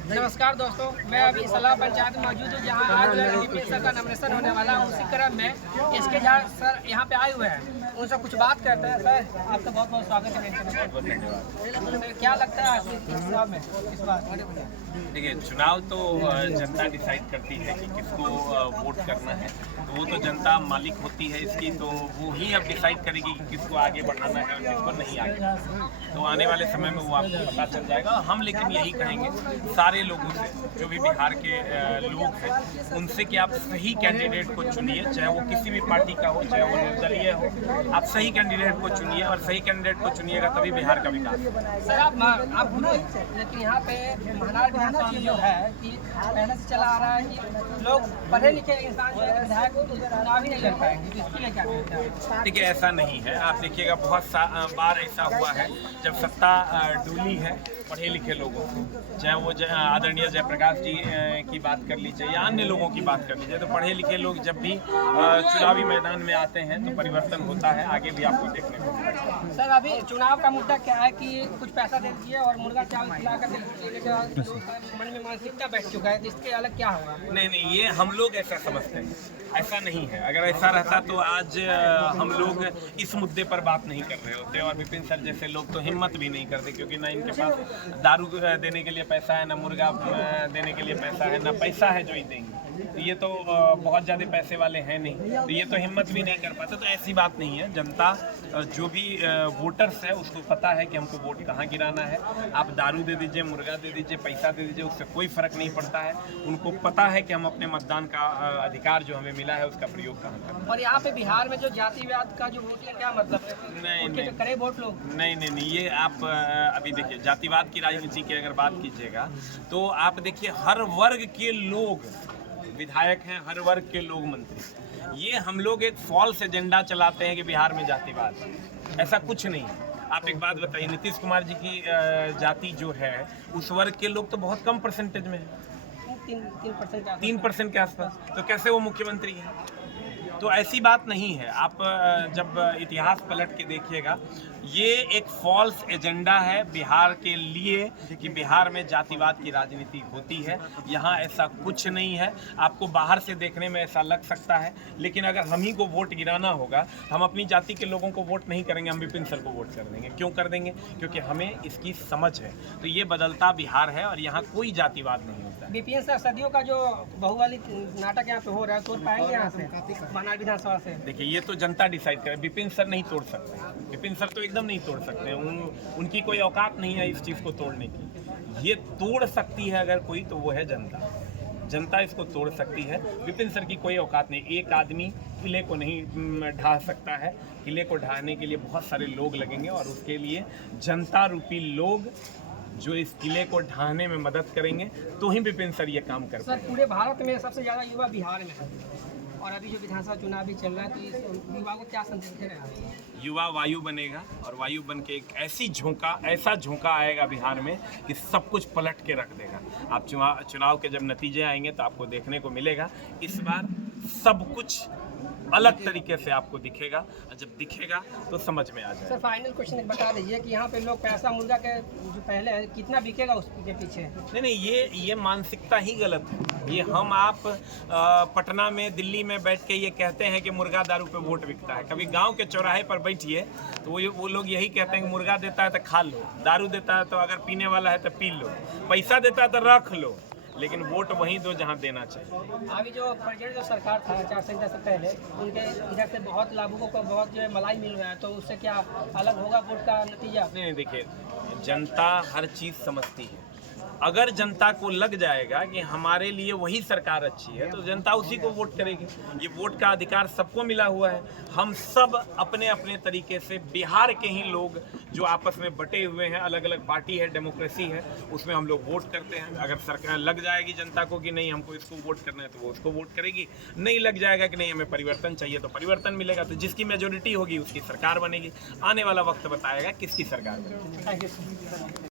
नमस्कार दोस्तों, मैं अभी सलाह पंचायत में मौजूद हूँ जहाँ आज बीपीएस सर का नॉमिनेशन होने वाला है। उसी क्रम में इसके जहाँ सर यहाँ पे आए हुए हैं, उनसे कुछ बात करते हैं। सर, आपका बहुत बहुत स्वागत है। क्या लगता है इस चुनाव में इस बार? देखिए, चुनाव तो जनता डिसाइड करती है कि किसको वोट करना है। तो वो तो जनता मालिक होती है इसकी, तो वो ही अब डिसाइड करेगी कि किसको आगे बढ़ाना है और किसको नहीं आगे। तो आने वाले समय में वो आपको पता चल जाएगा। हम लेकिन यही कहेंगे सारे लोगों से, जो भी बिहार के लोग हैं, उनसे कि आप सही कैंडिडेट को चुनिए, चाहे वो किसी भी पार्टी का हो, चाहे वो निर्दलीय हो। आप सही कैंडिडेट को चुनिए और सही कैंडिडेट को चुनिएगा तभी बिहार का विकास होगा। सर, आप लेकिन यहाँ पे महानार विधानसभा में जो है कि पहले से चला आ रहा है कि लोग पढ़े लिखे इंसान जो है विधायक चुनाव ही नहीं लड़ पाएंगे, तो इसके लिए क्या कहते हैं? देखिए, ऐसा नहीं है। आप देखिएगा बहुत बार ऐसा हुआ है जब सत्ता डोली है पढ़े लिखे लोगों को, चाहे वो आदरणीय जयप्रकाश जी की बात कर लीजिए या अन्य लोगों की बात कर लीजिए, तो पढ़े लिखे लोग जब भी चुनावी मैदान में आते हैं तो परिवर्तन होता है। आगे भी आपको देखने को मिलेगा। सर, अभी चुनाव का मुद्दा क्या है कि कुछ पैसा दे दीजिए और मुर्गा चावल खिला कर मन में मानसिकता बैठ चुका है, इसके अलग क्या होगा? नहीं, ये हम लोग ऐसा समझते हैं, ऐसा नहीं है। अगर ऐसा रहता तो आज हम लोग इस मुद्दे पर बात नहीं कर रहे होते और विपिन सर जैसे लोग तो हिम्मत भी नहीं करते, क्योंकि ना इनके पास दारू देने के लिए पैसा है, ना मुर्गा देने के लिए पैसा है, ना पैसा है जो ही देंगे। तो ये तो बहुत ज़्यादा पैसे वाले हैं नहीं, तो ये तो हिम्मत भी नहीं कर पाते। तो ऐसी बात नहीं है। जनता जो भी वोटर्स है उसको पता है कि हमको वोट कहाँ गिराना है। आप दारू दे दीजिए, मुर्गा दे दीजिए, पैसा दे दीजिए, उससे कोई फर्क नहीं पड़ता है। उनको पता है कि हम अपने मतदान का अधिकार जो हमें मिला है उसका प्रयोग कहाँ करें। और यहाँ पे बिहार में जो जातिवाद का जो वोट है, क्या मतलब है? नहीं, करे वोट लोग? नहीं, ये आप अभी देखिए, जातिवाद की राजनीति की अगर बात कीजिएगा तो आप देखिए हर वर्ग के लोग विधायक हैं, हर वर्ग के लोग मंत्री। ये हम लोग एक फॉल्स एजेंडा चलाते हैं कि बिहार में जातिवाद है। ऐसा कुछ नहीं है। आप एक बात बताइए, नीतीश कुमार जी की जाति जो है उस वर्ग के लोग तो बहुत कम परसेंटेज में है, 3% के आसपास। तो कैसे वो मुख्यमंत्री है? तो ऐसी बात नहीं है। आप जब इतिहास पलट के देखिएगा, ये एक फॉल्स एजेंडा है बिहार के लिए कि बिहार में जातिवाद की राजनीति होती है। यहाँ ऐसा कुछ नहीं है। आपको बाहर से देखने में ऐसा लग सकता है, लेकिन अगर हम ही को वोट गिराना होगा, हम अपनी जाति के लोगों को वोट नहीं करेंगे, हम विपिन सर को वोट कर देंगे। क्यों कर देंगे? क्योंकि हमें इसकी समझ है। तो ये बदलता बिहार है और यहाँ कोई जातिवाद नहीं होता है। बीपीएस सर, सदियों का जो बहुवाली नाटक यहाँ पे हो रहा है, तोड़ पाएंगे यहाँ से महानार विधानसभा से? देखिए, ये तो जनता डिसाइड करे। विपिन सर नहीं तोड़ सकते, विपिन सर तो एकदम नहीं तोड़ सकते। उनकी कोई औकात नहीं है इस चीज़ को तोड़ने की। ये तोड़ सकती है अगर कोई, तो वो है जनता। जनता इसको तोड़ सकती है। विपिन सर की कोई औकात नहीं। एक आदमी किले को नहीं ढा सकता है। किले को ढाने के लिए बहुत सारे लोग लगेंगे और उसके लिए जनता रूपी लोग जो इस किले को ढाने में मदद करेंगे, तो ही विपिन सर ये काम कर पाएंगे। सर, पूरे भारत में सबसे ज़्यादा युवा बिहार में है और अभी जो विधानसभा चुनाव भी चल रहा है, तो इस युवा को क्या संदेश दे रहे हैं? युवा वायु बनेगा और वायु बन के एक ऐसा झोंका आएगा बिहार में कि सब कुछ पलट के रख देगा। आप चुनाव के जब नतीजे आएंगे तो आपको देखने को मिलेगा इस बार सब कुछ अलग तरीके से आपको दिखेगा। और जब दिखेगा तो समझ में आ जाएगा। सर, फाइनल क्वेश्चन बता दीजिए कि यहाँ पे लोग पैसा मुर्गा के जो पहले है कितना बिकेगा उसके पीछे? नहीं, ये मानसिकता ही गलत है। ये हम आप पटना में, दिल्ली में बैठ के ये कहते हैं कि मुर्गा दारू पे वोट बिकता है। कभी गांव के चौराहे पर बैठिए तो वो लोग यही कहते हैं कि मुर्गा देता है तो खा लो, दारू देता है तो अगर पीने वाला है तो पी लो, पैसा देता है तो रख लो, लेकिन वोट वहीं दो जहां देना चाहिए। अभी जो प्रेजेंट जो सरकार था आचार संहिता से पहले, उनके इधर से बहुत लाभुकों को बहुत जो है मलाई मिल रहा है, तो उससे क्या अलग होगा वोट का नतीजा? नहीं, देखिए, जनता हर चीज़ समझती है। अगर जनता को लग जाएगा कि हमारे लिए वही सरकार अच्छी है, तो जनता उसी को वोट करेगी। ये वोट का अधिकार सबको मिला हुआ है। हम सब अपने अपने तरीके से, बिहार के ही लोग जो आपस में बटे हुए हैं, अलग अलग पार्टी है, डेमोक्रेसी है, उसमें हम लोग वोट करते हैं। अगर सरकार लग जाएगी जनता को कि नहीं हमको इसको वोट करना है, तो वो उसको वोट करेगी। नहीं लग जाएगा कि नहीं हमें परिवर्तन चाहिए, तो परिवर्तन मिलेगा। तो जिसकी मेजोरिटी होगी उसकी सरकार बनेगी। आने वाला वक्त बताएगा किसकी सरकार बनेगी। Thank you.